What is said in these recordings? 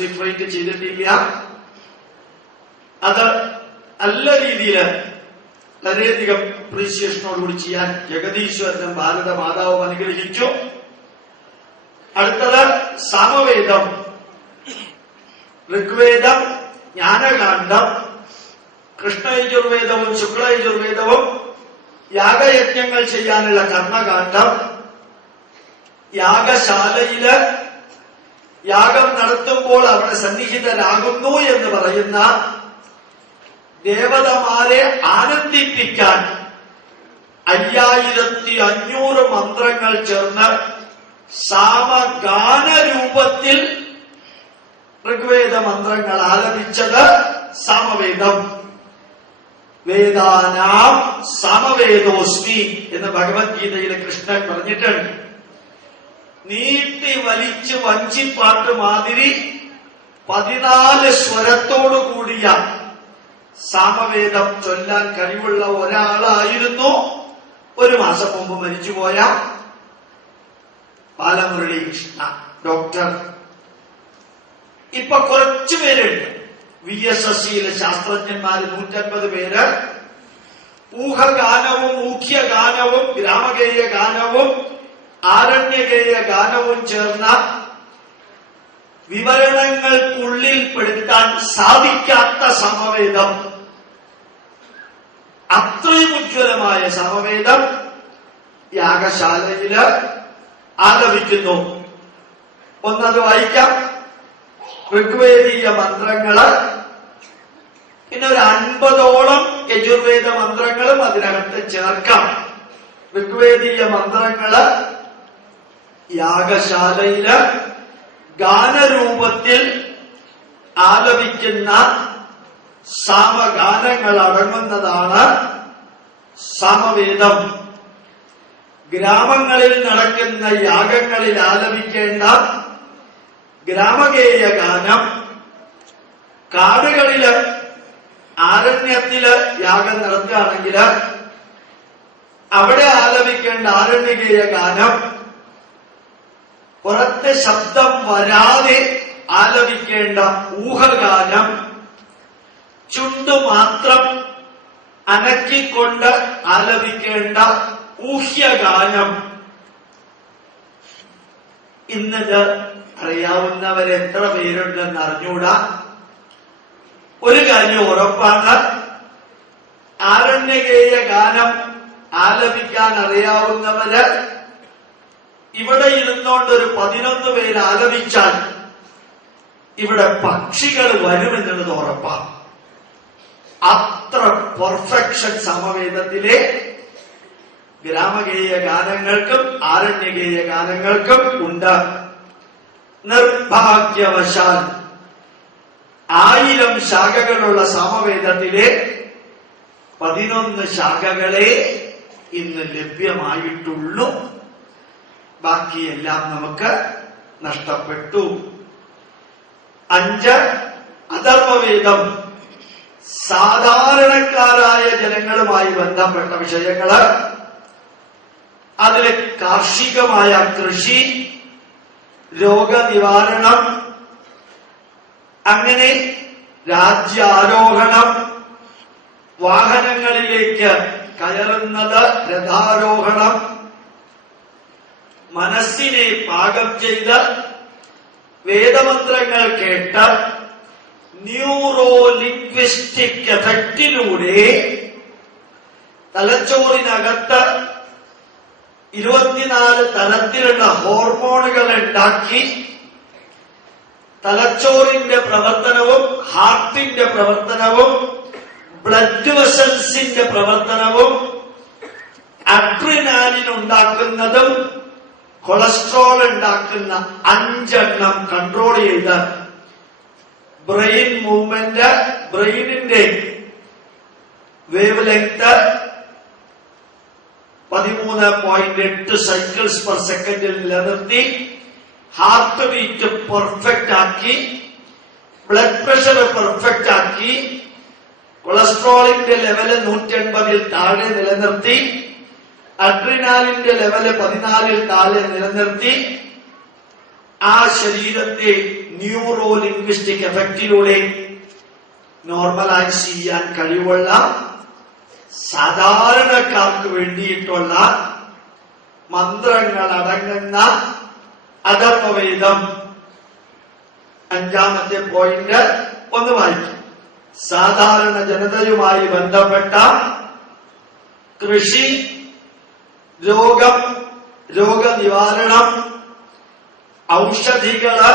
Refined ചെയ്തിട്ടില്ല. അത് നല്ല രീതിയിൽ വളരെയധികം അപ്രീസിയേഷനോടുകൂടി ചെയ്യാൻ ജഗദീശ്വരനും ഭാരത മാതാവും അനുഗ്രഹിച്ചു. അടുത്തത് സാമവേദം, ഋഗ്വേദം, ജ്ഞാനകാന്ഡം, കൃഷ്ണയജുർവേദവും ശുക്ലയജുർവേദവും, യാഗയജ്ഞങ്ങൾ ചെയ്യാനുള്ള കർമ്മകാന്ഡം, യാഗശാലയില് യാഗം നടത്തുമ്പോൾ അവിടെ സന്നിഹിതരാകുന്നു എന്ന് പറയുന്ന ദേവതമാരെ ആനന്ദിപ്പിക്കാൻ 5500 മന്ത്രങ്ങൾ ചേർന്ന് സാമഗാന രൂപത്തിൽ ഋഗ്വേദ മന്ത്രങ്ങൾ ആലപിച്ചത് സാമവേദം. വേദാനാം സാമവേദോസ്മി എന്ന് ഭഗവത്ഗീതയിലെ കൃഷ്ണൻ പറഞ്ഞിട്ടുണ്ട്. നീട്ടി വലിച്ച് വഞ്ചിപ്പാട്ട് മാതിരി 14 സ്വരത്തോടു കൂടിയ സാമവേദം ചൊല്ലാൻ കഴിവുള്ള ഒരാളായിരുന്നു 1 മാസം മുമ്പ് മരിച്ചുപോയ ബാലമുരളി കൃഷ്ണ ഡോക്ടർ. ഇപ്പൊ കുറച്ചു പേരുണ്ട്. VSSCയിലെ ശാസ്ത്രജ്ഞന്മാര് 150 പേര് ഊഹഗാനവും ഊഹ്യഗാനവും ഗ്രാമഗേയ ഗാനവും ആരണ്യഗേയ ഗാനവും ചേർന്ന വിവരണങ്ങൾക്കുള്ളിൽ പെടുത്താൻ സാധിക്കാത്ത സമവേദം, അത്രയും ഉജ്ജ്വലമായ സമവേദം യാഗശാലയില് ആലപിക്കുന്നു. ഒന്നത് വായിക്കാം. ഋഗ്വേദീയ മന്ത്രങ്ങള്, പിന്നെ ഒരു 50ഓളം യജുർവേദ മന്ത്രങ്ങളും അതിനകത്ത് ചേർക്കാം. ഋഗ്വേദീയ മന്ത്രങ്ങള് യാഗശാലയില് ഗാനരൂപത്തിൽ ആലപിക്കുന്ന സാമഗാനങ്ങൾ അടങ്ങുന്നതാണ് സാമവേദം. ഗ്രാമങ്ങളിൽ നടക്കുന്ന യാഗങ്ങളിൽ ആലപിക്കേണ്ട ഗ്രാമഗേയ ഗാനം, കാടുകളില് ആരണ്യത്തില് യാഗം നടത്തുകയാണെങ്കിൽ അവിടെ ആലപിക്കേണ്ട ആരണ്യഗേയ ഗാനം, പുറത്തെ ശബ്ദം വരാതെ ആലപിക്കേണ്ട ഊഹഗാനം, ചുണ്ടു മാത്രം അനക്കിക്കൊണ്ട് ആലപിക്കേണ്ട ഊഹ്യഗാനം. ഇന്നത് അറിയാവുന്നവരെത്ര പേരുണ്ടെന്ന് അറിഞ്ഞൂടാ. ഒരു കാര്യം ഉറപ്പാണ്, ആരണ്യഗേയ ഗാനം ആലപിക്കാൻ അറിയാവുന്നവര് ഇവിടെ ഇരുന്നോണ്ട് ഒരു 11 പേര് ആലപിച്ചാൽ ഇവിടെ പക്ഷികൾ വരുമെന്നുള്ളത് ഉറപ്പാണ്. അത്ര പെർഫെക്ഷൻ സമവേദത്തിലെ ഗ്രാമഗേയ ഗാനങ്ങൾക്കും ആരണ്യഗേയ ഗാനങ്ങൾക്കും ഉണ്ട്. നിർഭാഗ്യവശാൽ 1000 ശാഖകളുള്ള സാമവേദത്തിലെ 11 ശാഖകളെ ഇന്ന് ലഭ്യമായിട്ടുള്ളൂ. ബാക്കിയെല്ലാം നമുക്ക് നഷ്ടപ്പെട്ടു. 5 അഥർവവേദം, സാധാരണക്കാരായ ജനങ്ങളുമായി ബന്ധപ്പെട്ട വിഷയങ്ങള്. അതിലെ കാർഷികമായ കൃഷി, രോഗനിവാരണം, അങ്ങനെ രാജ്യാരോഹണം, വാഹനങ്ങളിലേക്ക് കയറുന്നത്, രഥാരോഹണം, മനസ്സിനെ പാകം ചെയ്ത് വേദമന്ത്രങ്ങൾ കേട്ട് ന്യൂറോ ലിംഗ്വിസ്റ്റിക് എഫക്റ്റിലൂടെ തലച്ചോറിനകത്ത് 24 തരത്തിലുള്ള ഹോർമോണുകൾ ഉണ്ടാക്കി തലച്ചോറിന്റെ പ്രവർത്തനവും ഹാർട്ടിന്റെ പ്രവർത്തനവും ബ്ലഡ് വെസൽസിന്റെ പ്രവർത്തനവും അഡ്രിനാലിൻ ഉണ്ടാക്കുന്നതും കൊളസ്ട്രോൾ ഉണ്ടാക്കുന്ന 5 എണ്ണം കൺട്രോൾ ചെയ്ത് ബ്രെയിൻ മൂവ്മെന്റ്, ബ്രെയിനിന്റെ വേവ് ലെങ്ത് 13.8 സൈക്കിൾസ് പെർ സെക്കൻഡിൽ നിലനിർത്തി ഹാർട്ട് ബീറ്റ് പെർഫെക്റ്റ് ആക്കി, ബ്ലഡ് പ്രഷർ പെർഫെക്റ്റ് ആക്കി, കൊളസ്ട്രോളിന്റെ ലെവല് 180-ൽ താഴെ നിലനിർത്തി, അഡ്രിനാലിന്റെ ലെവല് 14-ൽ താഴെ നിലനിർത്തി, ആ ശരീരത്തെ ന്യൂറോ ലിംഗ്വിസ്റ്റിക് എഫക്റ്റിലൂടെ നോർമലൈസ് ചെയ്യാൻ കഴിവുള്ള സാധാരണക്കാർക്ക് വേണ്ടിയിട്ടുള്ള മന്ത്രങ്ങൾ അടങ്ങുന്ന അഥർവവേദം. 5ാമത്തെ പോയിന്റ് ഒന്ന് വായിക്കും. സാധാരണ ജനതയുമായി ബന്ധപ്പെട്ട കൃഷി, രോഗം, രോഗനിവാരണം, ഔഷധികള്,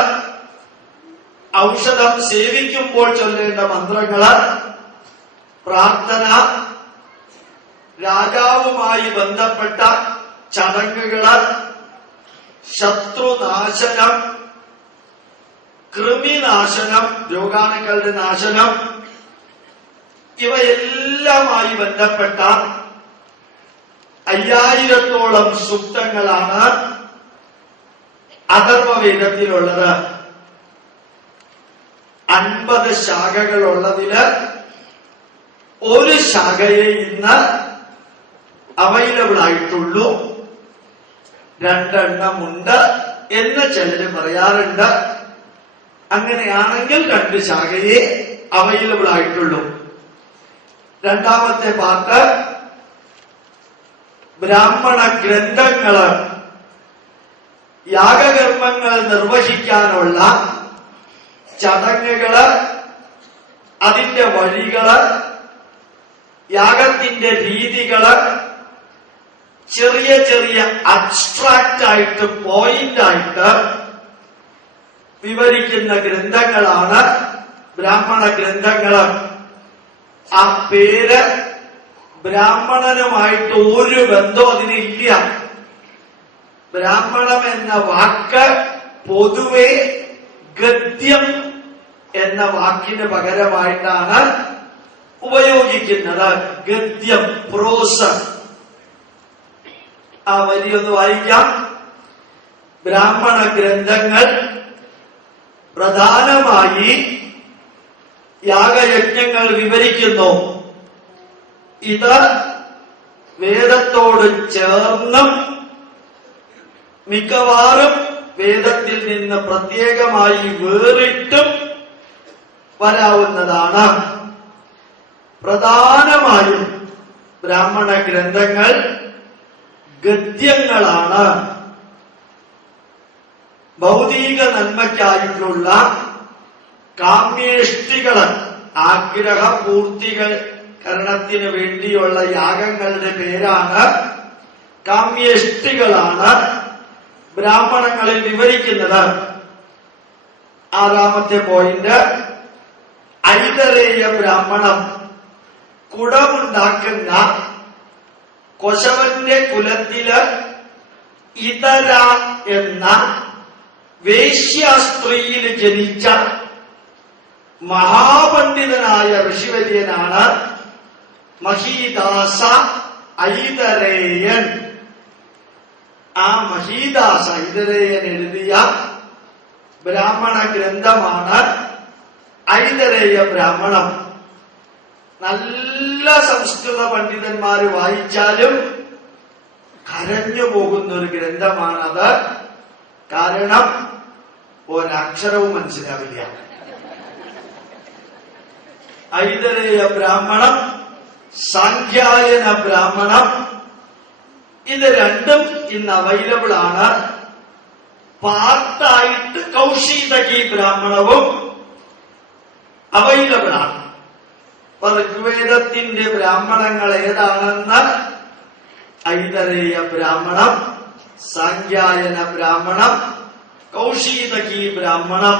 ഔഷധം സേവിക്കുമ്പോൾ ചൊല്ലേണ്ട മന്ത്രങ്ങള്, പ്രാർത്ഥന, രാജാവുമായി ബന്ധപ്പെട്ട ചടങ്ങുകള്, ശത്രുനാശനം, കൃമിനാശനം, രോഗാണുക്കളുടെ നാശനം, ഇവയെല്ലാമായി ബന്ധപ്പെട്ട 5000-ഓളം സൂക്തങ്ങളാണ് അഥർവവേദത്തിലുള്ളത്. 50 ശാഖകളുള്ളതില് ഒരു ശാഖയെ ഇന്ന് അവൈലബിൾ ആയിട്ടുള്ളൂ. 2 എണ്ണമുണ്ട് എന്ന് ചിലര് പറയാറുണ്ട്. അങ്ങനെയാണെങ്കിൽ 2 ശാഖയെ അവൈലബിൾ ആയിട്ടുള്ളൂ. 2ാമത്തെ പാർട്ട് ബ്രാഹ്മണ ഗ്രന്ഥങ്ങള്, യാഗകർമ്മങ്ങൾ നിർവഹിക്കാനുള്ള ചടങ്ങുകള്, അതിന്റെ വഴികള്, യാഗത്തിന്റെ രീതികള്, ചെറിയ ചെറിയ അബ്സ്ട്രാക്റ്റ് ആയിട്ട് പോയിന്റ് ആയിട്ട് വിവരിക്കുന്ന ഗ്രന്ഥങ്ങളാണ് ബ്രാഹ്മണ ഗ്രന്ഥങ്ങള്. ആ പേര് ബ്രാഹ്മണനുമായിട്ട് ഒരു ബന്ധവും അതിനില്ല. ബ്രാഹ്മണം എന്ന വാക്ക് പൊതുവെ ഗദ്യം എന്ന വാക്കിന് പകരമായിട്ടാണ് ഉപയോഗിക്കുന്നത്. ഗദ്യം, പ്രോസ്. ആ വരി ഒന്ന് വായിക്കാം. ബ്രാഹ്മണ ഗ്രന്ഥങ്ങൾ പ്രധാനമായി യാഗയജ്ഞങ്ങൾ വിവരിക്കുന്നു. ഇത് വേദത്തോട് ചേർന്നും മിക്കവാറും വേദത്തിൽ നിന്ന് പ്രത്യേകമായി വേറിട്ടും വരാവുന്നതാണ്. പ്രധാനമായും ബ്രാഹ്മണ ഗ്രന്ഥങ്ങൾ ഗദ്യങ്ങളാണ്. ഭൗതിക നന്മയ്ക്കായിട്ടുള്ള കാമ്യേഷ്ടികള്, ആഗ്രഹപൂർത്തികരണത്തിന് വേണ്ടിയുള്ള യാഗങ്ങളുടെ പേരാണ് കാമ്യേഷ്ടികളാണ് ബ്രാഹ്മണങ്ങളിൽ വിവരിക്കുന്നത്. 6ാമത്തെ പോയിന്റ് ഐതരേയ ബ്രാഹ്മണം. കുടമുണ്ടാക്കുന്ന കൊശവന്റെ കുലത്തില് ഇതര എന്ന വേശ്യാസ്ത്രീയിൽ ജനിച്ച മഹാപണ്ഡിതനായ ഋഷിവര്യനാണ് മഹീദാസ ഐതരേയൻ. ആ മഹീദാസ ഐതരേയൻ എഴുതിയ ബ്രാഹ്മണ ഗ്രന്ഥമാണ് ഐതരേയ ബ്രാഹ്മണം. നല്ല സംസ്കൃത പണ്ഡിതന്മാര് വായിച്ചാലും കരഞ്ഞു പോകുന്ന ഒരു ഗ്രന്ഥമാണത്. കാരണം ഒരക്ഷരവും മനസ്സിലാവില്ല. ഐതരേയ ബ്രാഹ്മണം, സാഖ്യായന ബ്രാഹ്മണം, ഇത് രണ്ടും ഇന്ന് അവൈലബിൾ ആണ്. പാർട്ടായിട്ട് കൗശീതകി ബ്രാഹ്മണവും അവൈലബിൾ ആണ്. ഋഗ്വേദത്തിന്റെ ബ്രാഹ്മണങ്ങൾ ഏതാണെന്ന് ഐതരേയ ബ്രാഹ്മണം, സാഖ്യായന ബ്രാഹ്മണം, കൗശീതകി ബ്രാഹ്മണം,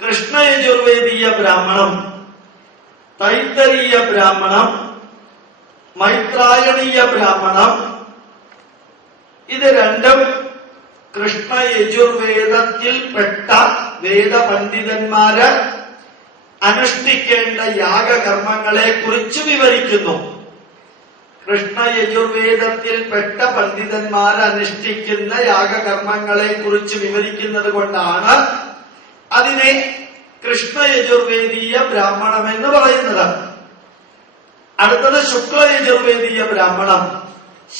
കൃഷ്ണയജുർവേദീയ ബ്രാഹ്മണം, തൈത്തരീയ ബ്രാഹ്മണം, മൈത്രായണീയ ബ്രാഹ്മണം. ഇത് രണ്ടും കൃഷ്ണയജുർവേദത്തിൽപ്പെട്ട വേദപണ്ഡിതന്മാര് അനുഷ്ഠിക്കേണ്ട യാഗകർമ്മങ്ങളെ കുറിച്ച് വിവരിക്കുന്നു. കൃഷ്ണയജുർവേദത്തിൽപ്പെട്ട പണ്ഡിതന്മാർ അനുഷ്ഠിക്കുന്ന യാഗകർമ്മങ്ങളെ കുറിച്ച് വിവരിക്കുന്നത് കൊണ്ടാണ് അതിനെ കൃഷ്ണയജുർവേദീയ ബ്രാഹ്മണം എന്ന് പറയുന്നത്. അടുത്തത് ശുക്ലയജുർവേദീയ ബ്രാഹ്മണം,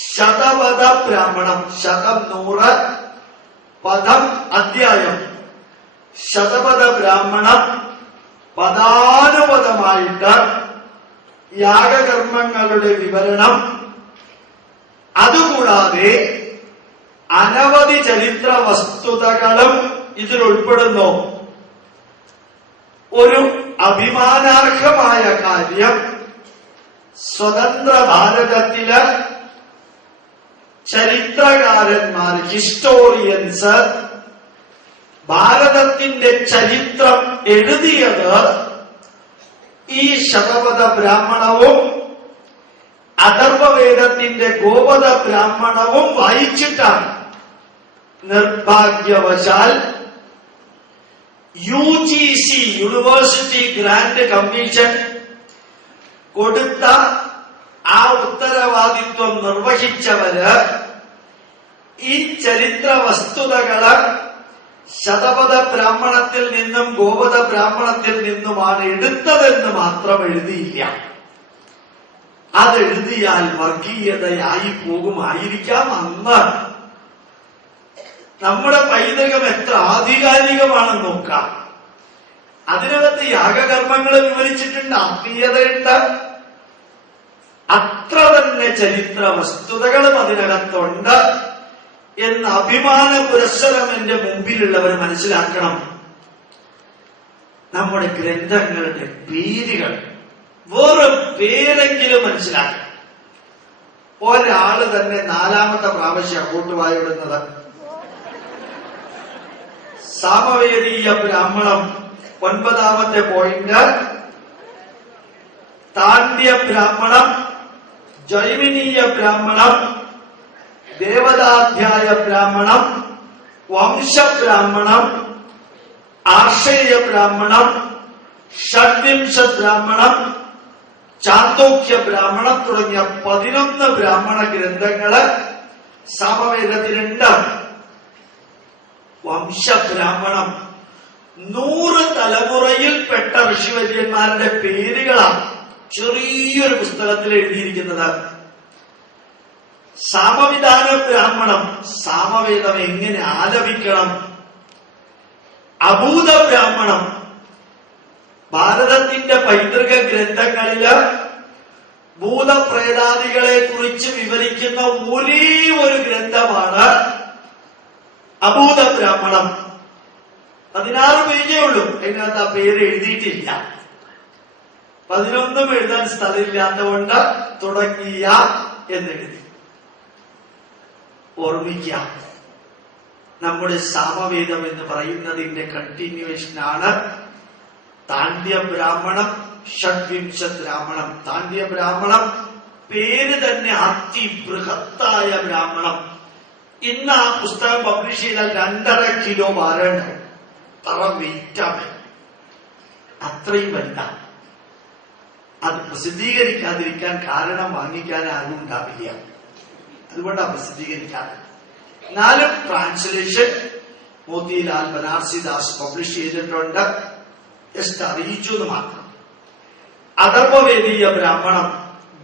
ശതപഥ ബ്രാഹ്മണം. ശതം 100, പദം അധ്യായം ശതപഥ ബ്രാഹ്മണം പദാനുപദമായിട്ട് യാഗകർമ്മങ്ങളുടെ വിവരണം, അതുകൂടാതെ അനവധി ചരിത്ര വസ്തുതകളും ഇതിൽ ഉൾപ്പെടുന്നു. ഒരു അഭിമാനാർഹമായ കാര്യം, സ്വതന്ത്ര ഭാരതത്തില് ചരിത്രകാരന്മാർ, ഹിസ്റ്റോറിയൻസ് ഭാരതത്തിന്റെ ചരിത്രം എഴുതിയത് ഈ ശതപഥ ബ്രാഹ്മണവും അഥർവവേദത്തിന്റെ ഗോപദ ബ്രാഹ്മണവും വായിച്ചിട്ടാണ്. നിർഭാഗ്യവശാൽ UGC യൂണിവേഴ്സിറ്റി ഗ്രാന്റ് കമ്മീഷൻ കൊടുത്ത ആ ഉത്തരവാദിത്വം നിർവഹിച്ചവര് ഈ ചരിത്ര വസ്തുതകള് ശതപഥ ബ്രാഹ്മണത്തിൽ നിന്നും ഗോപദ ബ്രാഹ്മണത്തിൽ നിന്നുമാണ് എടുത്തതെന്ന് മാത്രം എഴുതിയില്ല. അതെഴുതിയാൽ വർഗീയതയായി പോകുമായിരിക്കാം. അന്ന് നമ്മുടെ പൈതൃകം എത്ര ആധികാരികമാണെന്ന് നോക്കാം. അതിനകത്ത് യാഗകർമ്മങ്ങൾ വിവരിച്ചിട്ടുണ്ട്, ആത്മീയതയുണ്ട്, അത്ര തന്നെ ചരിത്ര വസ്തുതകളും അതിനകത്തുണ്ട് എന്ന അഭിമാന പുരസ്സരം എന്റെ മുമ്പിലുള്ളവർ മനസ്സിലാക്കണം. നമ്മുടെ ഗ്രന്ഥങ്ങളുടെ പേരുകൾ വെറും പേരെങ്കിലും മനസ്സിലാക്കണം. ഒരാള് തന്നെ 4ാമത്തെ പ്രാവശ്യം കൂട്ടുവായിടുന്നത്. സാമവേദീയ ബ്രാഹ്മണം 9ാമത്തെ പോയിന്റ്, താണ്ഡ്യ ബ്രാഹ്മണം, ജൈമിനീയ ബ്രാഹ്മണം, ദേവതാധ്യായ ബ്രാഹ്മണം, വംശബ്രാഹ്മണം, ആർഷേയ ബ്രാഹ്മണം, ഷഡ്വിംശ ബ്രാഹ്മണം, ചാന്തോക്യ ബ്രാഹ്മണം തുടങ്ങിയ 11 ബ്രാഹ്മണ ഗ്രന്ഥങ്ങള് സാമവേദത്തിലുണ്ട്. വംശബ്രാഹ്മണം 100 തലമുറയിൽപ്പെട്ട ഋഷിവര്യന്മാരുടെ പേരുകളാണ് ചെറിയൊരു പുസ്തകത്തിൽ എഴുതിയിരിക്കുന്നത്. സാമവിധാന ബ്രാഹ്മണം, സാമവേദം എങ്ങനെ ആലപിക്കണം. അഭൂത ബ്രാഹ്മണം, ഭാരതത്തിന്റെ പൈതൃക ഗ്രന്ഥങ്ങളില് ഭൂതപ്രേതാദികളെ കുറിച്ച് വിവരിക്കുന്ന ഒരേ ഒരു ഗ്രന്ഥമാണ് അഭൂത ബ്രാഹ്മണം. 16 പേജേ ഉള്ളൂ. അതിനകത്ത് ആ പേര് എഴുതിയിട്ടില്ല. 11 എഴുതാൻ സ്ഥലമില്ലാത്തതുകൊണ്ട് തുടങ്ങിയ എന്നെഴുതി. ഓർമ്മിക്കാം, നമ്മുടെ സാമവേദം എന്ന് പറയുന്നതിന്റെ കണ്ടിന്യൂവേഷനാണ് താണ്ഡ്യ ബ്രാഹ്മണം, ഷഡ്വിംശ ബ്രാഹ്മണം. താണ്ഡ്യ ബ്രാഹ്മണം പേര് തന്നെ അതിബൃഹത്തായ ബ്രാഹ്മണം. ഇന്ന് ആ പുസ്തകം പബ്ലിഷ് ചെയ്താൽ 2.5 കിലോ ഭാരമുണ്ട്. തറ വെയിറ്റാണ്, അത്രയും വലുതാണ്. അത് പ്രസിദ്ധീകരിക്കാതിരിക്കാൻ കാരണം വാങ്ങിക്കാൻ ആരും ഉണ്ടാവില്ല. അതുകൊണ്ടാണ് പ്രസിദ്ധീകരിക്കാറ്. 4 ട്രാൻസ്ലേഷൻ മോത്തിലാൽ ബനാർസിദാസ് പബ്ലിഷ് ചെയ്തിട്ടുണ്ട്. ജസ്റ്റ് അറിയിച്ചു എന്ന് മാത്രം. അഥർവവേദീയ ബ്രാഹ്മണം,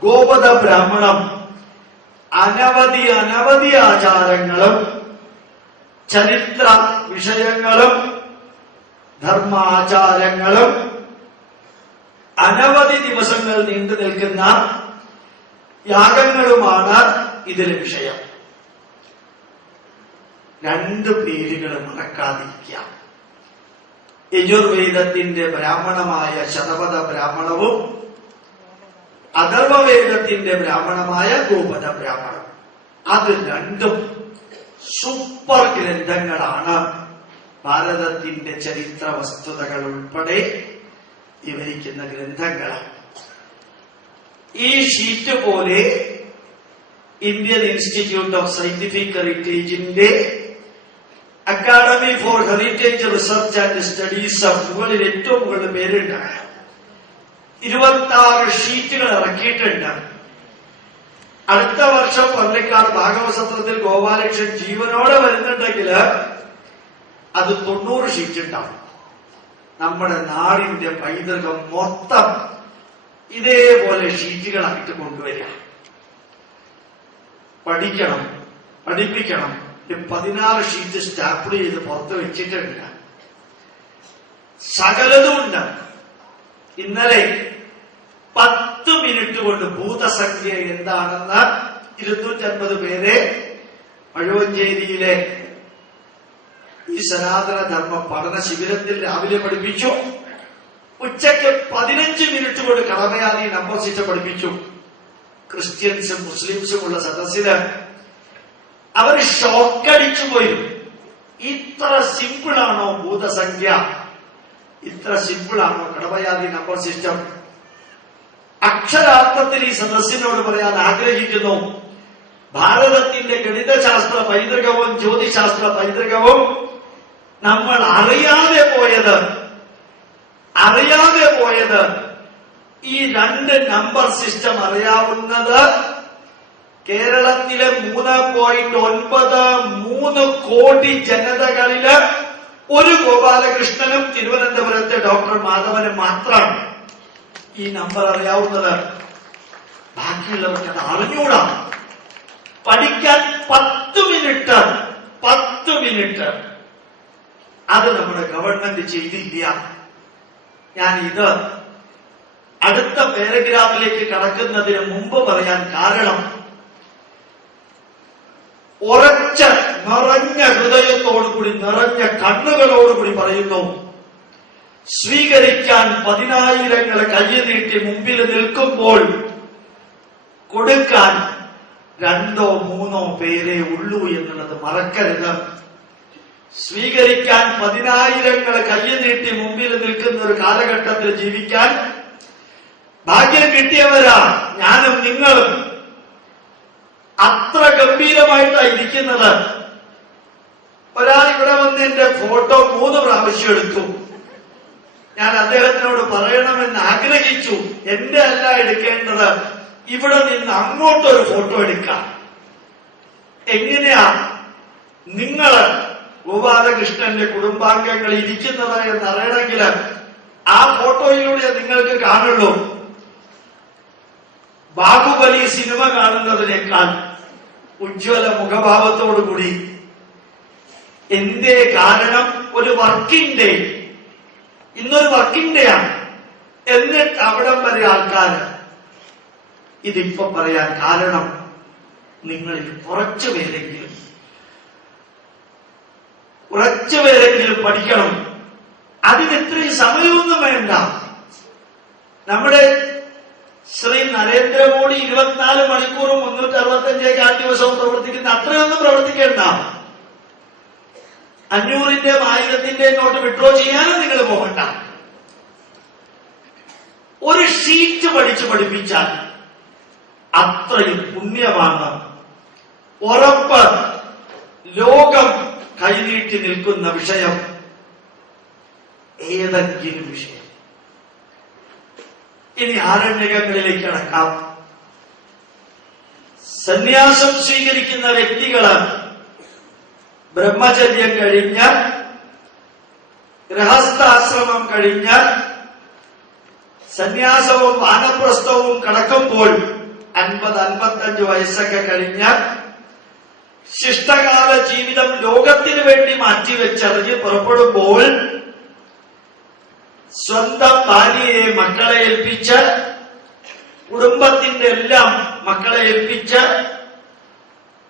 ഗോപദ ബ്രാഹ്മണം അനവധി ആചാരങ്ങളും ചരിത്ര വിഷയങ്ങളും ധർമാചാരങ്ങളും അനവധി ദിവസങ്ങൾ നീണ്ടു നിൽക്കുന്ന യാഗങ്ങളുമാണ് ഇതിലെ വിഷയം. 2 പേരുകൾ മറക്കാതിരിക്കാം. യജുർവേദത്തിന്റെ ബ്രാഹ്മണമായ ശതപഥ ബ്രാഹ്മണവും അഥർവവേദത്തിന്റെ ബ്രാഹ്മണമായ ഗോപദ ബ്രാഹ്മണം. അത് 2 സൂപ്പർ ഗ്രന്ഥങ്ങളാണ്. ഭാരതത്തിന്റെ ചരിത്ര വസ്തുതകൾ ഉൾപ്പെടെ വിവരിക്കുന്ന ഗ്രന്ഥങ്ങളാണ്. ഈ ഷീറ്റ് പോലെ ഇന്ത്യൻ ഇൻസ്റ്റിറ്റ്യൂട്ട് ഓഫ് സയന്റിഫിക് ഹെറിറ്റേജിന്റെ Academy for Heritage Research and Studies മുകളിൽ ഏറ്റവും കൂടുതൽ പേരുണ്ട്. 26 ഷീറ്റുകൾ ഇറക്കിയിട്ടുണ്ട്. അടുത്ത വർഷം പള്ളിക്കാട് ഭാഗവസത്രത്തിൽ ഗോപാലകൃഷ്ണൻ ജീവനോടെ വരുന്നുണ്ടെങ്കിൽ അത് 90 ഷീറ്റ് ഉണ്ടാവും. നമ്മുടെ നാടിന്റെ പൈതൃകം മൊത്തം ഇതേപോലെ ഷീറ്റുകളായിട്ട് കൊണ്ടുവരിക. പഠിക്കണം, പഠിപ്പിക്കണം, 16 ഷീറ്റ് സ്റ്റാപ്പിൾ ചെയ്ത് പുറത്ത് വെച്ചിട്ടുണ്ട്. സകലതുമുണ്ട്. ഇന്നലെ 10 മിനിറ്റ് കൊണ്ട് ഭൂതസംഖ്യ എന്താണെന്ന് 250 പേരെ മഴുവഞ്ചേരിയിലെ ഈ സനാതന ധർമ്മ പഠന ശിബിരത്തിൽ രാവിലെ പഠിപ്പിച്ചു. ഉച്ചയ്ക്ക് 15 മിനിറ്റ് കൊണ്ട് കടമയാതി നമ്പർ സിസ്റ്റം പഠിപ്പിച്ചു. ക്രിസ്ത്യൻസും മുസ്ലിംസും ഉള്ള സദസ്സില് അവർ ഷോക്കടിച്ചു പോയി. ഇത്ര സിമ്പിളാണോ ഭൂതസംഖ്യ? ഇത്ര സിമ്പിളാണോ കടമയാതി നമ്പർ സിസ്റ്റം? അക്ഷരാർത്ഥത്തിൽ ഈ സദസ്സിനോട് പറയാൻ ആഗ്രഹിക്കുന്നു, ഭാരതത്തിന്റെ ഗണിതശാസ്ത്ര പൈതൃകവും ജ്യോതിശാസ്ത്ര പൈതൃകവും നമ്മൾ അറിയാതെ പോയത് ഈ 2 നമ്പർ സിസ്റ്റം അറിയാവുന്നത് കേരളത്തിലെ 3.93 കോടി ജനതകളില് ഒരു ഗോപാലകൃഷ്ണനും തിരുവനന്തപുരത്തെ ഡോക്ടർ മാധവനും മാത്രമാണ് ഈ നമ്പർ അറിയാവുന്നത്. ബാക്കിയുള്ളവർക്ക് അത് അറിഞ്ഞൂടാ. പഠിക്കാൻ 10 മിനിറ്റ് അത് നമ്മുടെ ഗവൺമെന്റ് ചെയ്തില്ല. ഞാൻ ഇത് അടുത്ത പാരഗ്രാഫിലേക്ക് കടക്കുന്നതിന് മുമ്പ് പറയാൻ കാരണം, ഉറച്ച നിറഞ്ഞ ഹൃദയത്തോടുകൂടി നിറഞ്ഞ കണ്ണുകളോടുകൂടി പറയുന്നു, സ്വീകരിക്കാൻ 10,000 കയ്യ് നീട്ടി മുമ്പിൽ നിൽക്കുമ്പോൾ കൊടുക്കാൻ 2 or 3 പേരേ ഉള്ളൂ എന്നുള്ളത് മറക്കരുത്. സ്വീകരിക്കാൻ 10,000 കയ്യ് നീട്ടി മുമ്പിൽ നിൽക്കുന്ന ഒരു കാലഘട്ടത്തിൽ ജീവിക്കാൻ ഭാഗ്യം കിട്ടിയവരാ ഞാനും നിങ്ങളും. അത്ര ഗംഭീരമായിട്ടാണ് ഇരിക്കുന്നത്. ഒരാൾ ഇവിടെ വന്ന് എന്റെ ഫോട്ടോ 3 പ്രാവശ്യം എടുത്തു. ഞാൻ അദ്ദേഹത്തിനോട് പറയണമെന്ന് ആഗ്രഹിച്ചു, എന്റെ അല്ല എടുക്കേണ്ടത്, ഇവിടെ നിന്ന് അങ്ങോട്ടൊരു ഫോട്ടോ എടുക്കാം. എങ്ങനെയാ നിങ്ങള് ഗോപാലകൃഷ്ണന്റെ കുടുംബാംഗങ്ങൾ ഇരിക്കുന്നത് എന്നറിയണമെങ്കിൽ ആ ഫോട്ടോയിലൂടെ നിങ്ങൾക്ക് കാണുള്ളൂ. ബാഹുബലി സിനിമ കാണുന്നതിനേക്കാൾ ഉജ്ജ്വല മുഖഭാവത്തോടുകൂടി. എന്തേ കാരണം? ഒരു വർക്കിംഗ് ഡേ. ഇന്നൊരു വർക്കിംഗ് ഡേ ആണ്. എന്നിട്ട് അവിടം വരെ ആൾക്കാർ ഇതിപ്പം പറയാൻ കാരണം, നിങ്ങളിൽ കുറച്ചുപേരെങ്കിലും പഠിക്കണം. അതിന് ഇത്രയും സമയമൊന്നും വേണ്ട. നമ്മുടെ ശ്രീ നരേന്ദ്രമോദി 24 മണിക്കൂറും 365 ദിവസവും പ്രവർത്തിക്കുന്ന അത്രയൊന്നും പ്രവർത്തിക്കേണ്ട. 500-ന്റെയും 1000-ന്റെയും നോട്ട് വിഡ്രോ ചെയ്യാനും നിങ്ങൾ പോകണ്ട. ഒരു ഷീറ്റ് പഠിപ്പിച്ചാൽ അത്രയും പുണ്യമാണ്. ഉറപ്പ്. ലോകം കൈനീട്ടി നിൽക്കുന്ന വിഷയം ഏതെങ്കിലും വിഷയം. ഇനി ആരണ്യകങ്ങളിലേക്ക് കടക്കാം. സന്യാസം സ്വീകരിക്കുന്ന വ്യക്തികള് ബ്രഹ്മചര്യം കഴിഞ്ഞ് ഗൃഹസ്ഥാശ്രമം കഴിഞ്ഞ് സന്യാസവും വാനപ്രസ്ഥവും കടക്കുമ്പോൾ 50-55 വയസ്സൊക്കെ കഴിഞ്ഞ് ശിഷ്ടകാല ജീവിതം ലോകത്തിന് വേണ്ടി മാറ്റിവെച്ചറിഞ്ഞ് പുറപ്പെടുമ്പോൾ സ്വന്തം ഭാര്യയെ മക്കളെ ഏൽപ്പിച്ച്, കുടുംബത്തിന്റെ എല്ലാം മക്കളെ ഏൽപ്പിച്ച്,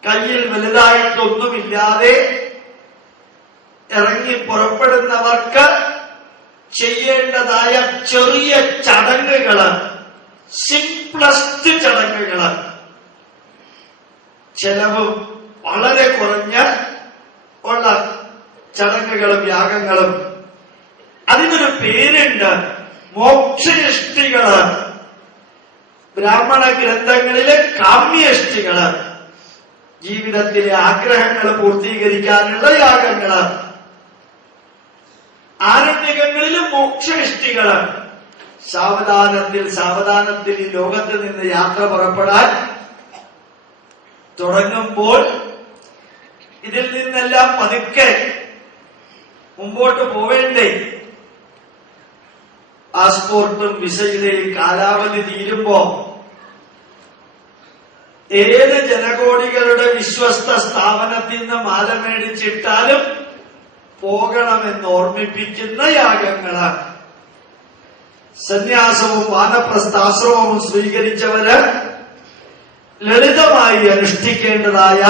കയ്യിൽ വലുതായിട്ടൊന്നുമില്ലാതെ ഇറങ്ങി പുറപ്പെടുന്നവർക്ക് ചെയ്യേണ്ടതായ ചെറിയ ചടങ്ങുകള്, സിംപ്ലസ്റ്റ് ചടങ്ങുകള്, ചെലവ് വളരെ കുറഞ്ഞ ഉള്ള ചടങ്ങുകളും യാഗങ്ങളും. അതിനൊരു പേരുണ്ട്, മോക്ഷയഷ്ടികള്. ബ്രാഹ്മണ ഗ്രന്ഥങ്ങളിലെ കാമ്യഷ്ടികള്, ജീവിതത്തിലെ ആഗ്രഹങ്ങൾ പൂർത്തീകരിക്കാനുള്ള യാഗങ്ങള്. ആരണ്യകങ്ങളിലും മോക്ഷയഷ്ടികള്. സാവധാനത്തിൽ ഈ ലോകത്ത് നിന്ന് യാത്ര പുറപ്പെടാൻ തുടങ്ങുമ്പോൾ ഇതിൽ നിന്നെല്ലാം പതുക്കെ മുമ്പോട്ട് പോവേണ്ടേ? പാസ്പോർട്ടും വിസയുടെയും കാലാവധി തീരുമ്പോ ഏത് ജനകോടികളുടെ വിശ്വസ്ത സ്ഥാപനത്തിൽ നിന്ന് മാല മേടിച്ചിട്ടാലും പോകണമെന്ന് ഓർമ്മിപ്പിക്കുന്ന യാഗങ്ങള്. സന്യാസവും വാനപ്രസ്ഥാശ്രമവും സ്വീകരിച്ചവര് ലളിതമായി അനുഷ്ഠിക്കേണ്ടതായ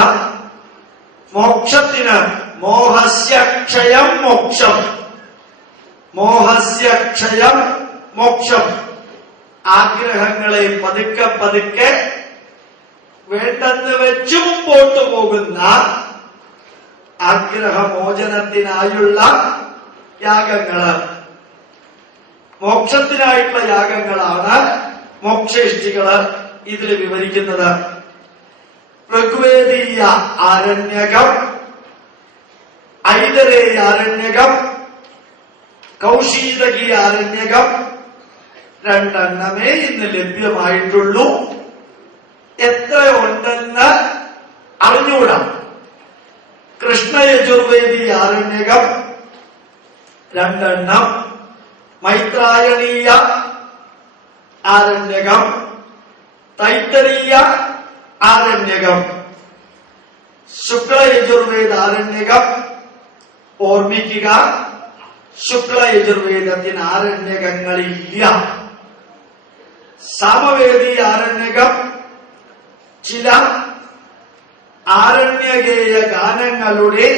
മോക്ഷത്തിന് മോഹസ്യ ക്ഷയം മോക്ഷം, മോഹസ്യ ക്ഷയം മോക്ഷം, ആഗ്രഹങ്ങളെ പതുക്കെ പതുക്കെ വേണ്ടെന്ന് വെച്ചു മുമ്പോട്ട് പോകുന്ന ആഗ്രഹമോചനത്തിനായുള്ള യാഗങ്ങള്, മോക്ഷത്തിനായിട്ടുള്ള യാഗങ്ങളാണ് മോക്ഷേഷ്ടികള് ഇതിൽ വിവരിക്കുന്നത്. ഋഗ്വേദീയ ആരണ്യകം, ഐതരേയ ആരണ്യകം, കൗശീതകീയ ആരണ്യകം രണ്ടെണ്ണമേ ഇന്ന് ലഭ്യമായിട്ടുള്ളൂ. എത്ര ഉണ്ടെന്ന് അറിഞ്ഞൂടാ. കൃഷ്ണയജുർവേദി ആരണ്യകം രണ്ടെണ്ണം, മൈത്രായണീയ ആരണ്യകം, തൈത്തരീയ ആരണ്യകം. ശുക്ലയജുർവേദ ആരണ്യകം ഓർമ്മിക്കുക, ശുക്ലയജുർവേദത്തിന് ആരണ്യകങ്ങളില്ല. സാമവേദി ആരണ്യകം ചില ആരണ്യകേയ ഗാനങ്ങളുടെ